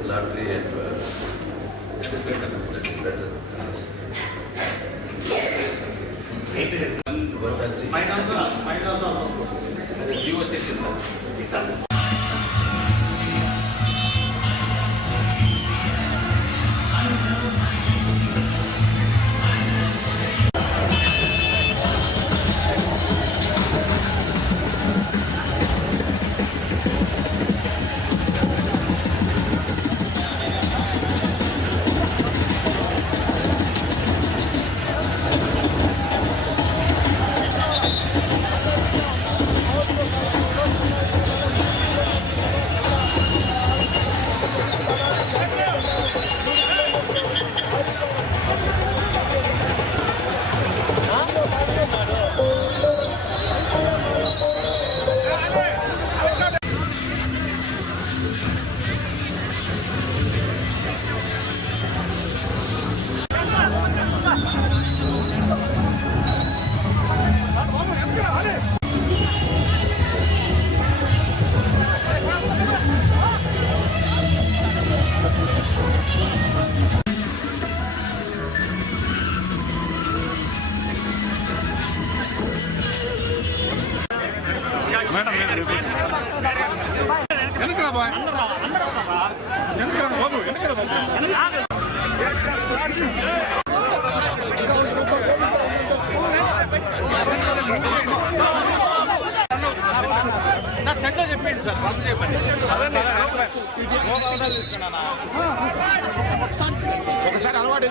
Lottery and sir సెట్లో చెప్పండి sir రద్దు చెప్పండి ఒకసారి అలవాటు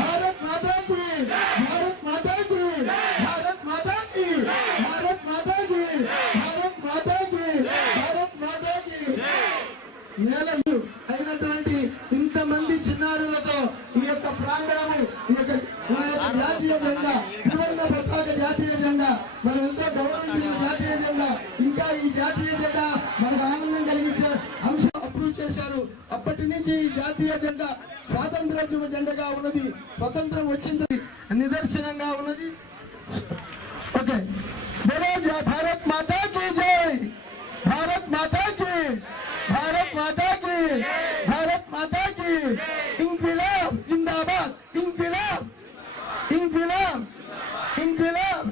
భారత్ మాతా కీ భారత్ మాతా కీ భారత్ మాతా కీ భారత్ మాతా కీ భారత్ మాతా కీ భారత్ మాతా కీ నేలలు అయినటువంటి ఇంతమంది చిన్నారులతో ఈ యొక్క ప్రాంగణము ఈ యొక్క మన యొక్క జాతీయ జెండా త్రివర్ణ పతాక జాతీయ జెండా మనం ఎంతో గౌరవించిన జాతీయ జెండా ఇంకా ఈ జాతీయ జెండా మనకు ఆనందం కలిగించే అంశం అప్రూవ్ చేశారు. అప్పటి నుంచి ఈ జాతీయ జెండా స్వాతంత్రోద్యమ జెండాగా ఉన్నది, స్వతంత్రం వచ్చింది నిదర్శనంగా ఉన్నది. ఓకే, భారత్ మాతా కీ జై, భారత్ మాతా కీ, भारत माता की, भारत माता की, इंकलाब जिंदाबाद, इंकलाब इंकलाब इंकलाब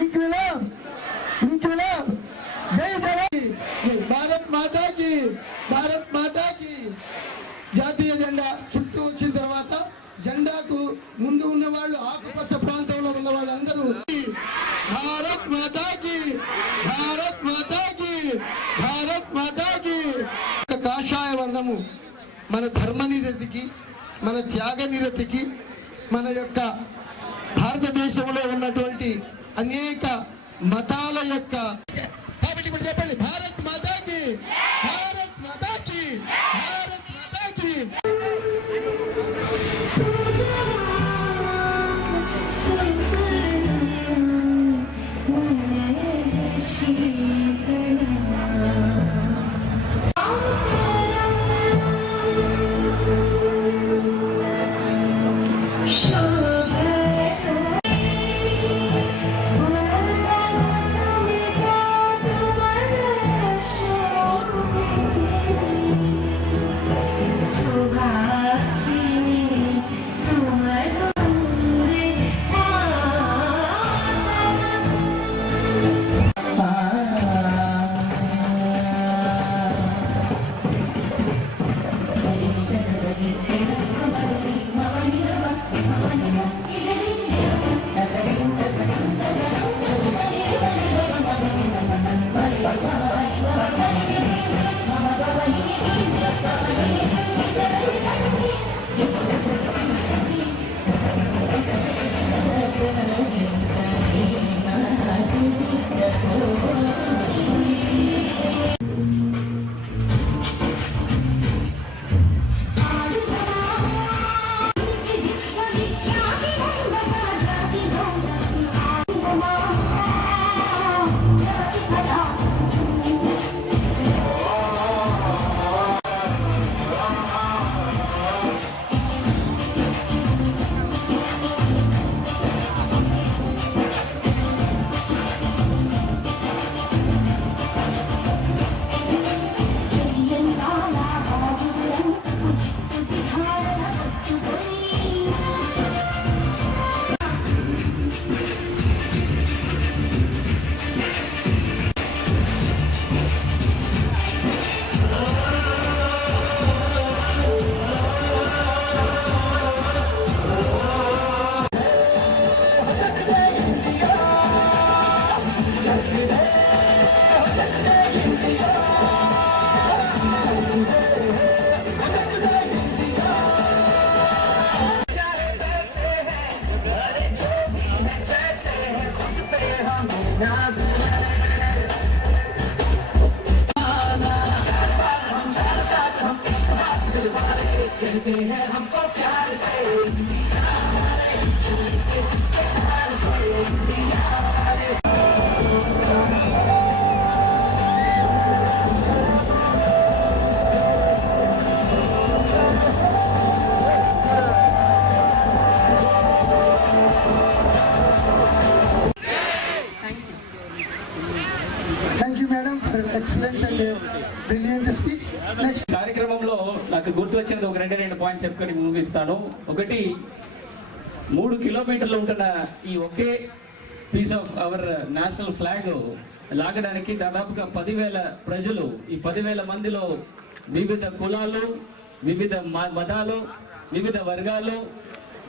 इंकलाब इंकलाब, जय जवान, भारत माता की, भारत माता की. జాతీయ జెండా చుట్టూ వచ్చిన తర్వాత జెండాకు ముందు ఉన్న వాళ్ళు ఆకుపచ్చ ప్రాంతంలో ఉన్న వాళ్ళందరూ భారత్ మాతా కీ, భారత్ మాతా కీ, భారత్ మాతా కీ. కాషాయ వర్ణము మన ధర్మ నిరతికి, మన త్యాగ నిరతికి, మన యొక్క భారతదేశంలో ఉన్నటువంటి అనేక మతాల యొక్క. కాబట్టి ఇప్పుడు చెప్పండి, భారత్ మాతా కీ, భారత్ మాతా కీ, భారత్ మాతా కీ. Excellent and brilliant speech. Next కార్యక్రమంలో నాకు గుర్తు వచ్చినది ఒక రెండు పాయింట్ చెప్పుకొని ముగిస్తాను. ఒకటి, 3 కిలోమీటర్లు ఉంటున్న ఈ ఒకే piece of our national flag లాగడానికి దాదాపుగా 10,000 ప్రజలు, ఈ 10,000 మందిలో వివిధ కులాలు, వివిధ మతాలు, వివిధ వర్గాలు,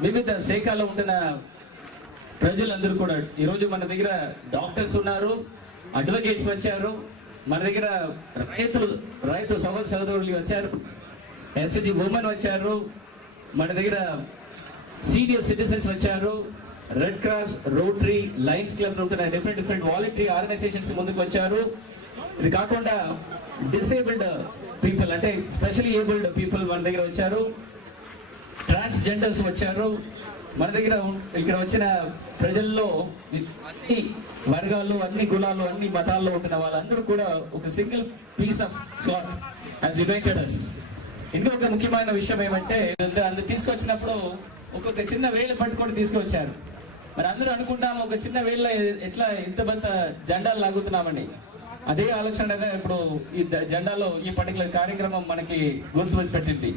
వివిధ శాఖలో ఉంటున్న ప్రజలందరూ కూడా ఈరోజు మన దగ్గర డాక్టర్స్ ఉన్నారు, అడ్వకేట్స్ వచ్చారు, మన దగ్గర రైతు సహోదరులు వచ్చారు, ఎస్సీ ఉమెన్ వచ్చారు, మన దగ్గర సీనియర్ సిటిజన్స్ వచ్చారు, red cross, rotary, Lions club ఉంటున్న డిఫరెంట్ వాలంటరీ ఆర్గనైజేషన్స్ ముందుకు వచ్చారు. ఇది కాకుండా డిసేబుల్డ్ పీపుల్ అంటే స్పెషల్లీ ఏబుల్డ్ పీపుల్ మన దగ్గర వచ్చారు, ట్రాన్స్జెండర్స్ వచ్చారు. మన దగ్గర ఇక్కడ వచ్చిన ప్రజల్లో అన్ని వర్గాలు, అన్ని కులాలు, అన్ని మతాల్లో ఉంటున్న వాళ్ళందరూ కూడా ఒక single piece of cloth as united us. ఇంకొక ముఖ్యమైన విషయం ఏమంటే అందరు తీసుకొచ్చినప్పుడు ఒక్కొక్క చిన్న వేలు పట్టుకొని తీసుకొచ్చారు. మరి అందరూ అనుకుంటాము ఒక చిన్న వేళ్ళ ఎట్లా ఇంత పెద్ద జెండాలు లాగుతున్నామని. అదే ఆలోచన ఇప్పుడు ఈ జెండాలో ఈ పర్టికులర్ కార్యక్రమం మనకి గుర్తు పెట్టింది.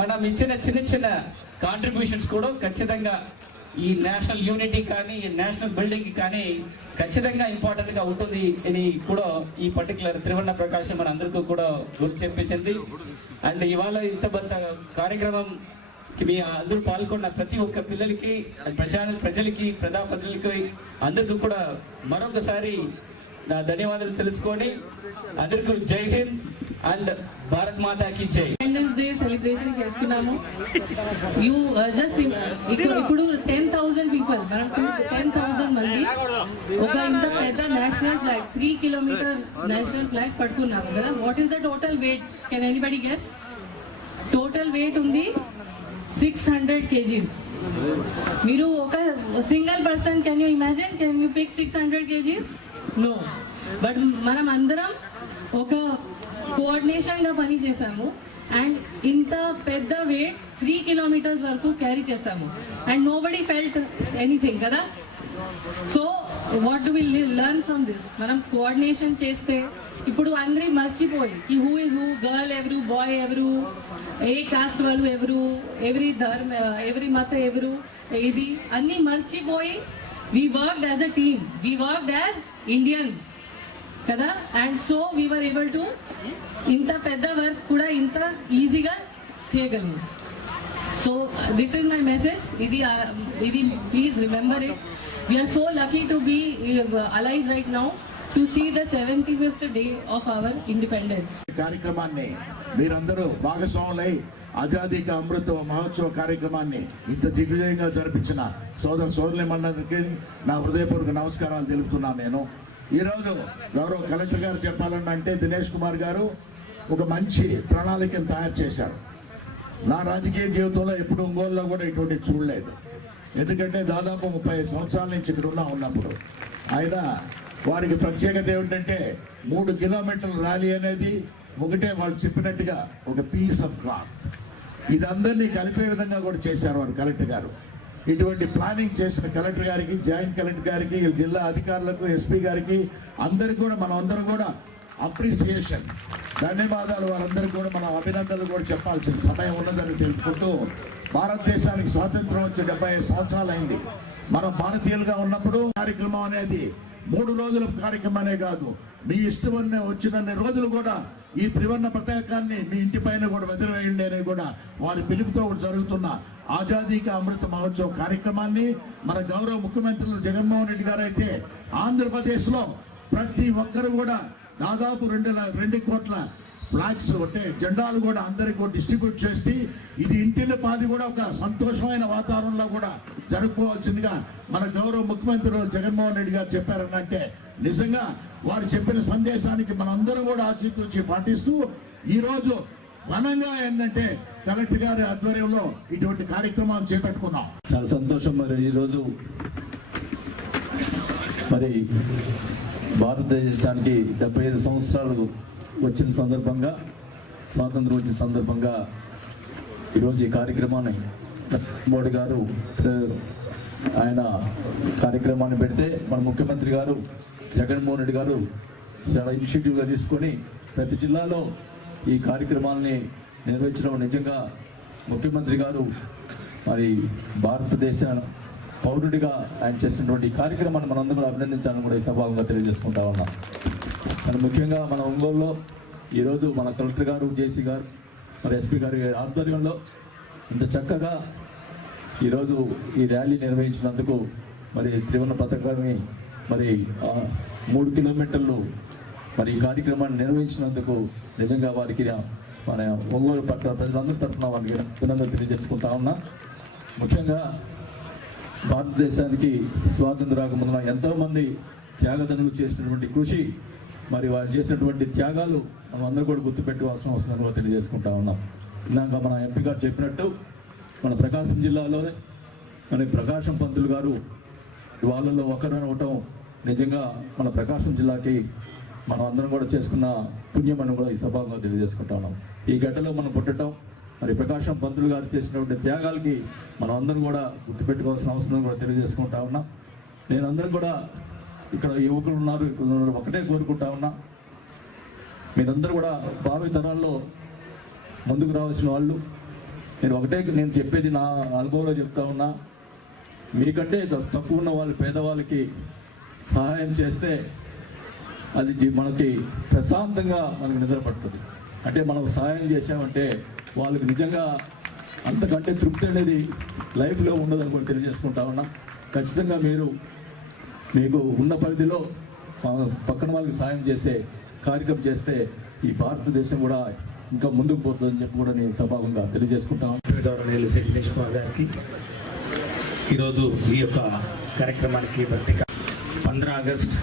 మనం ఇచ్చిన చిన్న కాంట్రిబ్యూషన్స్ కూడా ఖచ్చితంగా ఈ నేషనల్ యూనిటీ కానీ నేషనల్ బిల్డింగ్ కానీ ఖచ్చితంగా ఇంపార్టెంట్ గా ఉంటుంది అని కూడా ఈ పర్టికులర్ త్రివర్ణ ప్రకాశం మన అందరికీ కూడా గుర్తు చెప్పించింది. అండ్ ఇవాళ ఇంత పెద్ద కార్యక్రమం మీ అందరూ పాల్గొన్న ప్రతి ఒక్క పిల్లలకి, ప్రజలకి, ప్రజలకి అందరికీ కూడా మరొకసారి నా ధన్యవాదాలు తెలుసుకొని అందరికీ జై హింద్ అండ్ భారత్ మాతాకి జై. ఇండిపెండెన్స్ డే సెలబ్రేషన్ చేస్తున్నాము. యూ జస్ట్ ఇప్పుడు 10,000 పీపుల్, మనం 10,000 మంది ఒక ఇంత పెద్ద national flag 3 kilometre national flag పట్టుకున్నాము కదా. What is the total weight? Can anybody guess? Total weight ఉంది 600 kgs. మీరు ఒక single person can you imagine? Can you pick 600 kgs? No. But మనం అందరం ఒక కోఆర్డినేషన్ గా పని చేసాము అండ్ ఇంత పెద్ద వెయిట్ 3 kilometers వరకు క్యారీ చేసాము అండ్ నోబడీ ఫెల్ట్ ఎనీథింగ్ కదా. So what do we learn from this? మనం కోఆర్డినేషన్ చేస్తే ఇప్పుడు అందరి మర్చిపోయి కి హూ ఇస్ హూ, గర్ల్ ఎవరు, బాయ్ ఎవరు, ఏ కాస్ట్ వాళ్ళు ఎవరు, ఎవరి మత ఎవరు, ఇది అన్ని మర్చిపోయి we worked as a team, we worked as Indians kada, and so we were able to inta pedda work kuda inta easy ga cheyagalamu. So this is my message. Idi please remember it. We are so lucky to be alive right now to see the 75th day of our independence. కార్యక్రమాన్ని మీరందరూ భాగస్వాములై ఆజాదీ కా అమృత మహోత్సవ కార్యక్రమాన్ని ఇంత దిగ్విజయంగా జరిపించిన సోదరులందరికీ నా హృదయపూర్వక నమస్కారాలు తెలుపుతున్నాను. నేను ఈరోజు గౌరవ కలెక్టర్ గారు చెప్పాలంటే దినేష్ కుమార్ గారు ఒక మంచి ప్రణాళికను తయారు చేశారు. నా రాజకీయ జీవితంలో ఎప్పుడు ఒంగోలులో కూడా ఇటువంటి చూడలేదు. ఎందుకంటే దాదాపు 30 సంవత్సరాల నుంచి ఇక్కడ ఉన్నప్పుడు ఆయన వారికి ప్రత్యేకత ఏమిటంటే 3 కిలోమీటర్ల ర్యాలీ అనేది ఒకటే వాళ్ళు చెప్పినట్టుగా ఒక పీస్ ఆఫ్ క్లాత్. ఇది అందరినీ కలిపే విధంగా కూడా చేశారు వారు కలెక్టర్ గారు. ఇటువంటి ప్లానింగ్ చేసిన కలెక్టర్ గారికి, జాయింట్ కలెక్టర్ గారికి, జిల్లా అధికారులకు, ఎస్పీ గారికి అందరికీ కూడా మనం అందరం కూడా అప్రిసియేషన్, ధన్యవాదాలు. వారందరికీ కూడా మనం అభినందనలు కూడా చెప్పాల్సిన సమయం ఉన్నదని తెలుపుకుంటూ, భారతదేశానికి స్వాతంత్రం వచ్చి 75 సంవత్సరాలు అయింది. మనం భారతీయులుగా ఉన్నప్పుడు కార్యక్రమం అనేది 3 రోజుల కార్యక్రమమే కాదు, మీ ఇష్టం వచ్చినన్ని రోజులు కూడా ఈ త్రివర్ణ పతాకాన్ని మీ ఇంటి పైన కూడా వదిలివేయండి అని కూడా వారి పిలుపుతో జరుగుతున్న ఆజాదీ కా అమృత మహోత్సవ కార్యక్రమాన్ని మన గౌరవ ముఖ్యమంత్రులు జగన్మోహన్ రెడ్డి గారు అయితే ఆంధ్రప్రదేశ్లో ప్రతి ఒక్కరు కూడా దాదాపు 2 కోట్ల ఫ్లాగ్స్ అంటే జెండాలు కూడా అందరికి కూడా డిస్ట్రిబ్యూట్ చేసి ఇది ఇంటిలో పాది కూడా ఒక సంతోషమైన వాతావరణంలో కూడా జరుపుకోవాల్సిందిగా మన గౌరవ ముఖ్యమంత్రి జగన్మోహన్ రెడ్డి గారు చెప్పారనంటే నిజంగా వారు చెప్పిన సందేశానికి మనందరం కూడా ఆచితూచి పాటిస్తూ ఈరోజు ఘనంగా ఏంటంటే కలెక్టర్ గారి ఆధ్వర్యంలో ఇటువంటి కార్యక్రమాలు చేపట్టుకున్నాం. చాలా సంతోషం. మరి ఈరోజు మరి భారతదేశానికి 75 సంవత్సరాలు వచ్చిన సందర్భంగా, స్వాతంత్రం వచ్చిన సందర్భంగా ఈరోజు ఈ కార్యక్రమాన్ని మోడీ గారు ఆయన కార్యక్రమాన్ని పెడితే మన ముఖ్యమంత్రి గారు జగన్మోహన్ రెడ్డి గారు చాలా ఇనిషియేటివ్గా తీసుకొని ప్రతి జిల్లాలో ఈ కార్యక్రమాన్ని నిర్వహించడం నిజంగా ముఖ్యమంత్రి గారు మరి భారతదేశ పౌరుడిగా ఆయన చేసినటువంటి కార్యక్రమాన్ని మనందరం కూడా అభినందించాలని కూడా ఈ సభాగా తెలియజేసుకుంటా ఉన్నాం. మరి ముఖ్యంగా మన ఒంగోలులో ఈరోజు మన కలెక్టర్ గారు, జేసీ గారు, మరి ఎస్పీ గారి ఆధ్వర్యంలో ఇంత చక్కగా ఈరోజు ఈ ర్యాలీ నిర్వహించినందుకు, మరి త్రివర్ణ పతాకాన్ని మరి 3 కిలోమీటర్లు మరి ఈ కార్యక్రమాన్ని నిర్వహించినందుకు నిజంగా వారికి మన ఒంగోలు పట్ల ప్రజలందరి తరఫున వారికి అభినందనలు తెలియజేసుకుంటా ఉన్నా. ముఖ్యంగా భారతదేశానికి స్వాతంత్ర రాకముందున ఎంతోమంది త్యాగదనులు చేసినటువంటి కృషి, మరి వారు చేసినటువంటి త్యాగాలు మనం అందరూ కూడా గుర్తుపెట్టుకోవాల్సిన అవసరం కూడా తెలియజేసుకుంటా ఉన్నాం. ఇందాక మన ఎంపీ గారు చెప్పినట్టు మన ప్రకాశం జిల్లాలోనే మన ప్రకాశం పంతులు గారు వాళ్ళలో ఒకరనవటం నిజంగా మన ప్రకాశం జిల్లాకి మనం అందరం కూడా చేసుకున్న పుణ్యమని కూడా ఈ సభలో తెలియజేసుకుంటా ఉన్నాం. ఈ గడ్డలో మనం పుట్టడం, మరి ప్రకాశం పంతులు గారు చేసినటువంటి త్యాగాలకి మనం అందరం కూడా గుర్తుపెట్టుకోవాల్సిన అవసరం కూడా తెలియజేసుకుంటా ఉన్నాం. నేను అందరం కూడా ఇక్కడ యువకులు ఉన్నారు, ఒకటే కోరుకుంటా ఉన్నా, మీరందరూ కూడా భావి తరాల్లో ముందుకు రావాల్సిన వాళ్ళు. నేను చెప్పేది నా అనుభవంలో చెప్తా ఉన్నా, మీకంటే తక్కువ ఉన్న వాళ్ళు పేదవాళ్ళకి సహాయం చేస్తే అది మనకి ప్రశాంతంగా మనకు నిద్ర పడుతుంది. అంటే మనం సహాయం చేసామంటే వాళ్ళకి నిజంగా అంతకంటే తృప్తి అనేది లైఫ్లో ఉండదని కూడా తెలియజేసుకుంటా ఉన్నా. ఖచ్చితంగా మీకు ఉన్న పరిధిలో పక్కన వాళ్ళకి సహాయం చేసే కార్యక్రమం చేస్తే ఈ భారతదేశం కూడా ఇంకా ముందుకు పోతుందని చెప్పి కూడా నేను సభాగంగా తెలియజేసుకుంటాను. గౌరవనీయులు శ్రీ దినేష్ కుమార్ గారికి ఈరోజు ఈ యొక్క కార్యక్రమానికి ప్రత్యేక 15 ఆగస్ట్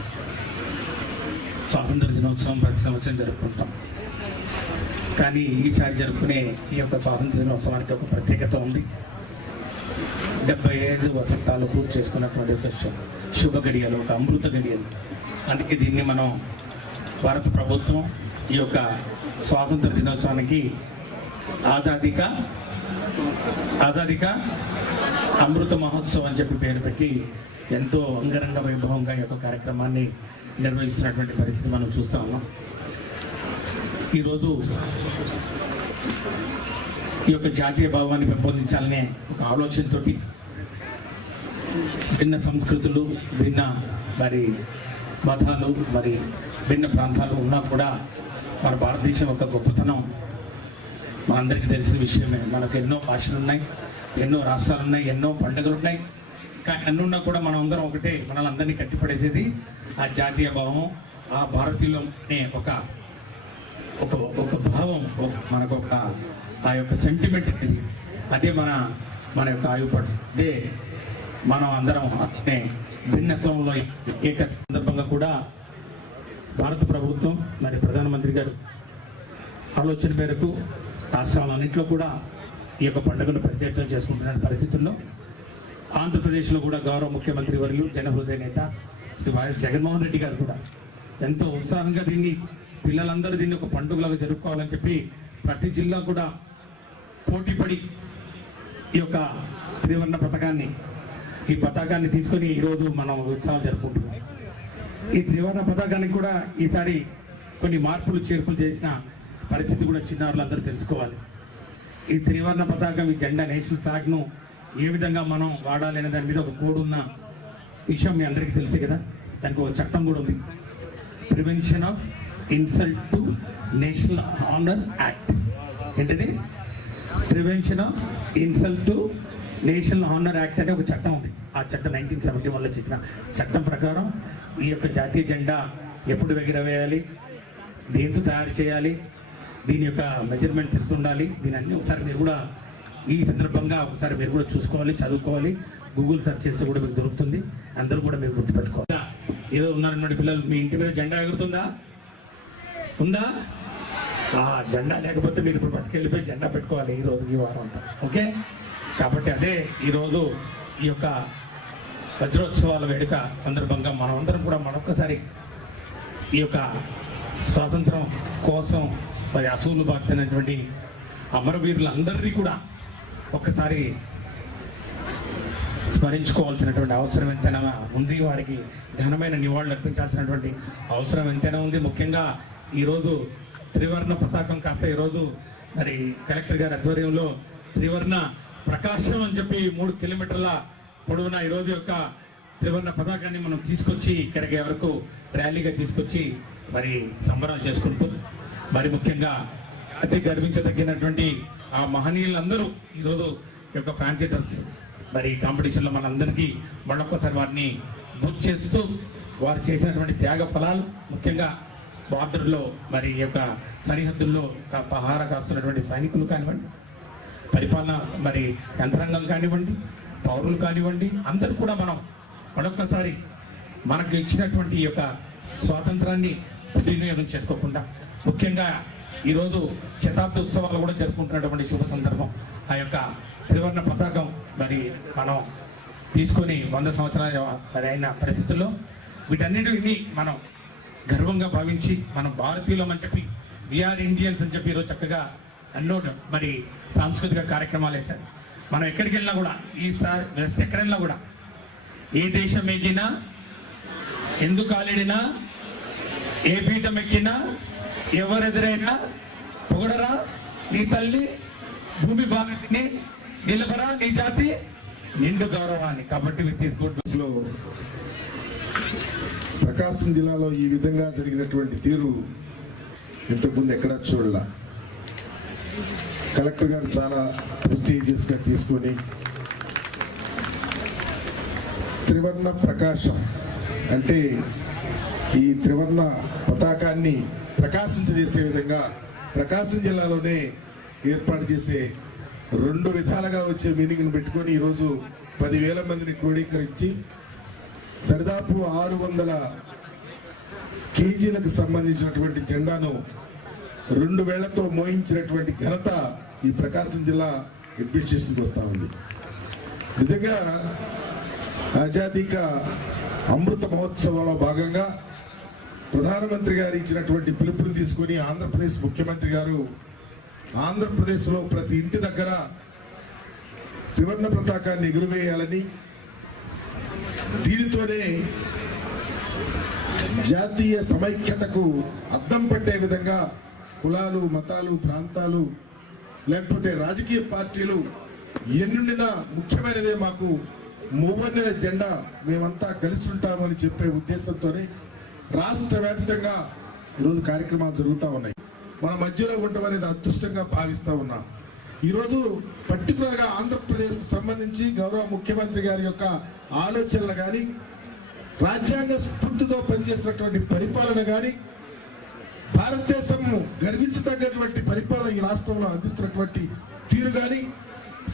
స్వాతంత్ర దినోత్సవం ప్రతి సంవత్సరం జరుపుకుంటాం. కానీ ఈసారి జరుపుకునే ఈ యొక్క స్వాతంత్ర దినోత్సవానికి ఒక ప్రత్యేకత ఉంది. 75 వసంతాలు పూర్తి చేసుకున్నటువంటి ఒక శుభ గడియలు, ఒక అమృత గడియలు. అందుకే దీన్ని మనం భారత ప్రభుత్వం ఈ యొక్క స్వాతంత్ర దినోత్సవానికి ఆజాదీ కా అమృత మహోత్సవం అని చెప్పి పేరు పెట్టి ఎంతో అంగరంగ వైభవంగా ఈ యొక్క కార్యక్రమాన్ని నిర్వహిస్తున్నటువంటి పరిస్థితి మనం చూస్తూ ఉన్నాం. ఈరోజు ఈ యొక్క జాతీయ భావాన్ని పెంపొందించాలనే ఒక ఆలోచనతో భిన్న సంస్కృతులు, భిన్న మరి మతాలు, మరి భిన్న ప్రాంతాలు ఉన్నా కూడా మన భారతదేశం ఒక గొప్పతనం మనందరికీ తెలిసిన విషయమే. మనకు ఎన్నో భాషలు ఉన్నాయి, ఎన్నో రాష్ట్రాలు ఉన్నాయి, ఎన్నో పండుగలు ఉన్నాయి. కానీ అన్నున్నా కూడా మనం అందరం ఒకటే, మనల్ని అందరినీ కట్టిపడేసేది ఆ జాతీయ భావం, ఆ భారతీయులనే ఒక ఒక ఒక భావం, మనకు ఒక ఆ యొక్క సెంటిమెంట్ ఇది. అదే మన యొక్క ఆయుపడు. అదే మనం అందరం అనే భిన్నత్వంలో ఏక సందర్భంగా కూడా భారత ప్రభుత్వం మరి ప్రధానమంత్రి గారు ఆలోచన మేరకు రాష్ట్రాలన్నింటిలో కూడా ఈ యొక్క పండుగను పెద్ద ఎత్తున చేసుకుంటున్న పరిస్థితుల్లో ఆంధ్రప్రదేశ్లో కూడా గౌరవ ముఖ్యమంత్రి వర్యులు జనహృదయ నేత శ్రీ వైఎస్ జగన్మోహన్ రెడ్డి గారు కూడా ఎంతో ఉత్సాహంగా పిల్లలందరూ దీన్ని ఒక పండుగలాగా జరుపుకోవాలని చెప్పి ప్రతి జిల్లా కూడా పోటీపడి ఈ యొక్క త్రివర్ణ పతాకాన్ని తీసుకొని ఈరోజు మనం ఉత్సవాలు జరుపుకుంటున్నాం. ఈ త్రివర్ణ పతాకానికి కూడా ఈసారి కొన్ని మార్పులు చేర్పులు చేసిన పరిస్థితి కూడా చిన్నారులందరూ తెలుసుకోవాలి. ఈ త్రివర్ణ పతాకం, ఈ జెండా, నేషనల్ ఫ్లాగ్ను ఏ విధంగా మనం వాడాలి అనే దాని మీద ఒక కోడ్ ఉన్న విషయం మీ అందరికీ తెలుసు కదా. దానికి ఒక చట్టం కూడా ఉంది, prevention of insult to national honour act. ఏంటిది? Prevention of insult to national honour act అనే ఒక చట్టం ఉంది. ఆ చట్టం 1971లో చేసిన చట్టం ప్రకారం ఈ యొక్క జాతీయ జెండా ఎప్పుడు ఎగురవేయాలి, దేంతో తయారు చేయాలి, దీని యొక్క మెజర్మెంట్స్ ఎంత ఉండాలి, దీని అన్ని ఒకసారి మీరు కూడా ఈ సందర్భంగా ఒకసారి మీరు కూడా చూసుకోవాలి, చదువుకోవాలి. గూగుల్ సెర్చ్ చేస్తే కూడా మీకు దొరుకుతుంది. అందరూ కూడా మీరు గుర్తుపెట్టుకోవాలి. ఏదో ఉన్నారన్నమాట పిల్లలు, మీ ఇంటి మీద జెండా ఎగురుతుందా? ఉందా? ఆ జెండా లేకపోతే మీరు ఇప్పుడు పట్టుకెళ్ళిపోయి జెండా పెట్టుకోవాలి ఈ వారం అంతా. ఓకే, కాబట్టి అదే ఈరోజు ఈ యొక్క వజ్రోత్సవాల వేడుక సందర్భంగా మనం అందరం కూడా మరొకసారి ఈ యొక్క స్వాతంత్రం కోసం మరి అసూలు బార్చినటువంటి అమరవీరులందరినీ కూడా ఒక్కసారి స్మరించుకోవాల్సినటువంటి అవసరం ఎంతైనా ఉంది. వారికి ఘనమైన నివాళులు అర్పించాల్సినటువంటి అవసరం ఎంతైనా ఉంది. ముఖ్యంగా ఈరోజు త్రివర్ణ పతాకం కాస్త ఈరోజు మరి కలెక్టర్ గారి ఆధ్వర్యంలో త్రివర్ణ ప్రకాశం అని చెప్పి 3 కిలోమీటర్ల పొడవున ఈరోజు యొక్క త్రివర్ణ పతాకాన్ని మనం తీసుకొచ్చి ఇక్కడికి వరకు ర్యాలీగా తీసుకొచ్చి మరి సంబరాలు చేసుకుంటూ, మరి ముఖ్యంగా అతి గర్వించదగినటువంటి ఆ మహనీయులందరూ ఈరోజు ఈ యొక్క ఫ్యాన్సీ డ్రెస్ మరి కాంపిటీషన్లో మనందరికీ మళ్ళొక్కసారి వారిని గుర్తు చేస్తూ వారు చేసినటువంటి త్యాగ ఫలాలు, ముఖ్యంగా బార్డర్లో మరి ఈ యొక్క సరిహద్దుల్లో పహార కాస్తున్నటువంటి సైనికులు కానివ్వండి, పరిపాలన మరి యంత్రాంగం కానివ్వండి, పౌరులు కానివ్వండి, అందరూ కూడా మనం మరొక్కసారి మనకు ఇచ్చినటువంటి ఈ యొక్క స్వాతంత్రాన్ని దుర్వినియోగం చేసుకోకుండా, ముఖ్యంగా ఈరోజు శతాబ్ది ఉత్సవాలు కూడా జరుపుకుంటున్నటువంటి శుభ సందర్భం. ఆ యొక్క త్రివర్ణ పతాకం మరి మనం తీసుకొని 100 సంవత్సరాలు మరి అయిన పరిస్థితుల్లో వీటన్నిటిని మనం గర్వంగా భావించి మనం భారతీయులం అని చెప్పి, వీఆర్ ఇండియన్స్ అని చెప్పి ఈరోజు చక్కగా ఎన్నో మరి సాంస్కృతిక కార్యక్రమాలు వేశారు. మనం ఎక్కడికి వెళ్ళినా కూడా, ఈస్ట్ వెస్ట్ ఎక్కడ వెళ్ళినా కూడా, ఏ దేశం ఎగినా, ఎందుకు కాలిడినా, ఏ పీఠం ఎక్కినా, ఎవరెదురైనా పొగడరా నీ తల్లి భూమి భారతిని, నిలబరా నీ జాతి నిండు గౌరవాన్ని. కాబట్టి విత్ దిస్ గుడ్ లో ప్రకాశం జిల్లాలో ఈ విధంగా జరిగినటువంటి తీరు ఇంతకుముందు ఎక్కడా చూడాల. కలెక్టర్ గారు చాలా ప్రెస్టీజియస్ గా తీసుకొని త్రివర్ణ ప్రకాశం అంటే ఈ త్రివర్ణ పతాకాన్ని ప్రకాశించజేసే విధంగా ప్రకాశం జిల్లాలోనే ఏర్పాటు చేసే 2 విధాలుగా వచ్చే మీనింగ్ని పెట్టుకొని ఈరోజు 10,000 మందిని క్రోడీకరించి దరిదాపు 600 కేజీలకు సంబంధించినటువంటి జెండాను 2 వేళ్లతో మోయించినటువంటి ఘనత ఈ ప్రకాశం జిల్లా అడ్మినిస్ట్రేషన్కి వస్తూ ఉంది. నిజంగా ఆజాదీ కా అమృత మహోత్సవంలో భాగంగా ప్రధానమంత్రి గారు ఇచ్చినటువంటి పిలుపుని తీసుకొని ఆంధ్రప్రదేశ్ ముఖ్యమంత్రి గారు ఆంధ్రప్రదేశ్లో ప్రతి ఇంటి దగ్గర త్రివర్ణ పతాకాన్ని ఎగురవేయాలని, దీనితోనే జాతీయ సమైక్యతకు అద్దం పట్టే విధంగా కులాలు, మతాలు, ప్రాంతాలు లేకపోతే రాజకీయ పార్టీలు ఎన్నుండినా ముఖ్యమైనదే మాకు మూవన్నెల జెండా, మేమంతా కలిసి ఉంటామని చెప్పే ఉద్దేశంతోనే రాష్ట్ర వ్యాప్తంగా ఈరోజు కార్యక్రమాలు జరుగుతూ ఉన్నాయి. మన మధ్యలో ఉండడం అనేది అదృష్టంగా భావిస్తూ ఉన్నాం. ఈరోజు పర్టికులర్గా ఆంధ్రప్రదేశ్కి సంబంధించి గౌరవ ముఖ్యమంత్రి గారి యొక్క ఆలోచనలు కానీ, రాజ్యాంగ స్ఫూర్తితో పనిచేసినటువంటి పరిపాలన కానీ, భారతదేశం గర్వించదగ్గటువంటి పరిపాలన ఈ రాష్ట్రంలో అందిస్తున్నటువంటి తీరు కానీ,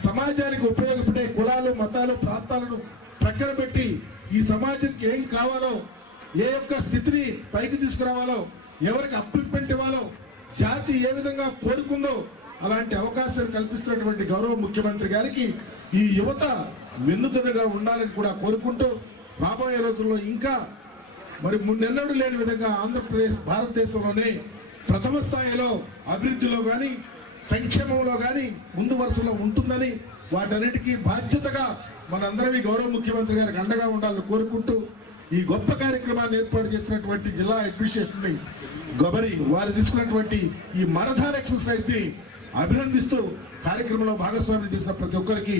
సమాజానికి ఉపయోగపడే కులాలు, మతాలు, ప్రాంతాలను ప్రక్కన పెట్టి ఈ సమాజానికి ఏం కావాలో, ఏ యొక్క స్థితిని పైకి తీసుకురావాలో, ఎవరికి అప్లిప్మెంట్ ఇవ్వాలో, జాతి ఏ విధంగా కోరుకుందో అలాంటి అవకాశాలు కల్పిస్తున్నటువంటి గౌరవ ముఖ్యమంత్రి గారికి ఈ యువత వెన్నుదన్నుగా ఉండాలని కూడా కోరుకుంటూ, రాబోయే రోజుల్లో ఇంకా మరి మున్నెన్నడూ లేని విధంగా ఆంధ్రప్రదేశ్ భారతదేశంలోనే ప్రథమ స్థాయిలో అభివృద్ధిలో కానీ, సంక్షేమంలో కానీ ముందు వరుసలో ఉంటుందని, వాటన్నిటికీ బాధ్యతగా మనందరం ఈ గౌరవ ముఖ్యమంత్రి గారికి అండగా ఉండాలని కోరుకుంటూ, ఈ గొప్ప కార్యక్రమాన్ని ఏర్పాటు చేసినటువంటి జిల్లా అడ్మినిస్ట్రేషన్ ని గొబరి వారు తీసుకున్నటువంటి ఈ మరథాన్ ఎక్సర్సైజ్ ని అభినందిస్తూ కార్యక్రమంలో భాగస్వామ్యం చేసిన ప్రతి ఒక్కరికి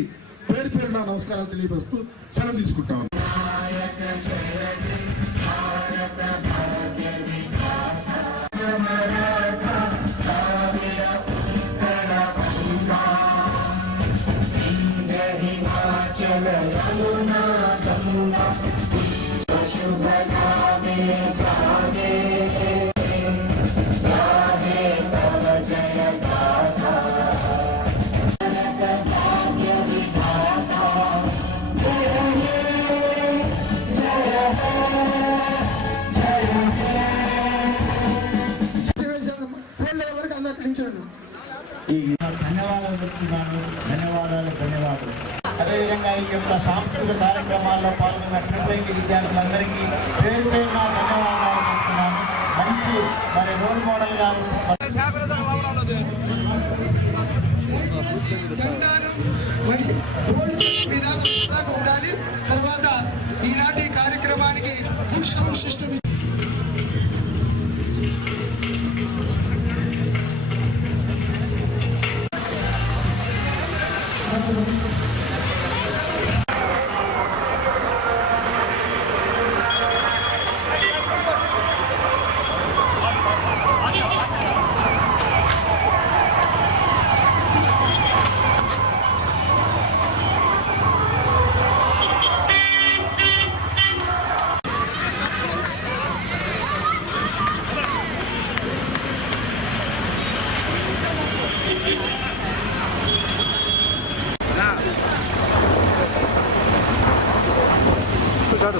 పేరు పేరున నమస్కారాలు తెలియపరుస్తూ సెలవు తీసుకుంటాం. ధన్యవాదాలు చెప్తున్నాను. ధన్యవాదాలు. అదేవిధంగా ఈ యొక్క సాంస్కృతిక కార్యక్రమాల్లో పాల్గొన్న ట్రిపుల్ విద్యార్థులందరికీ పేరు పేరున ధన్యవాదాలు చెప్తున్నాను. మంచి మరి రోల్ మోడల్ గా ఉండాలి. తర్వాత ఈనాటి కార్యక్రమానికి గుడ్ సౌండ్ సిస్టమ్ షాట్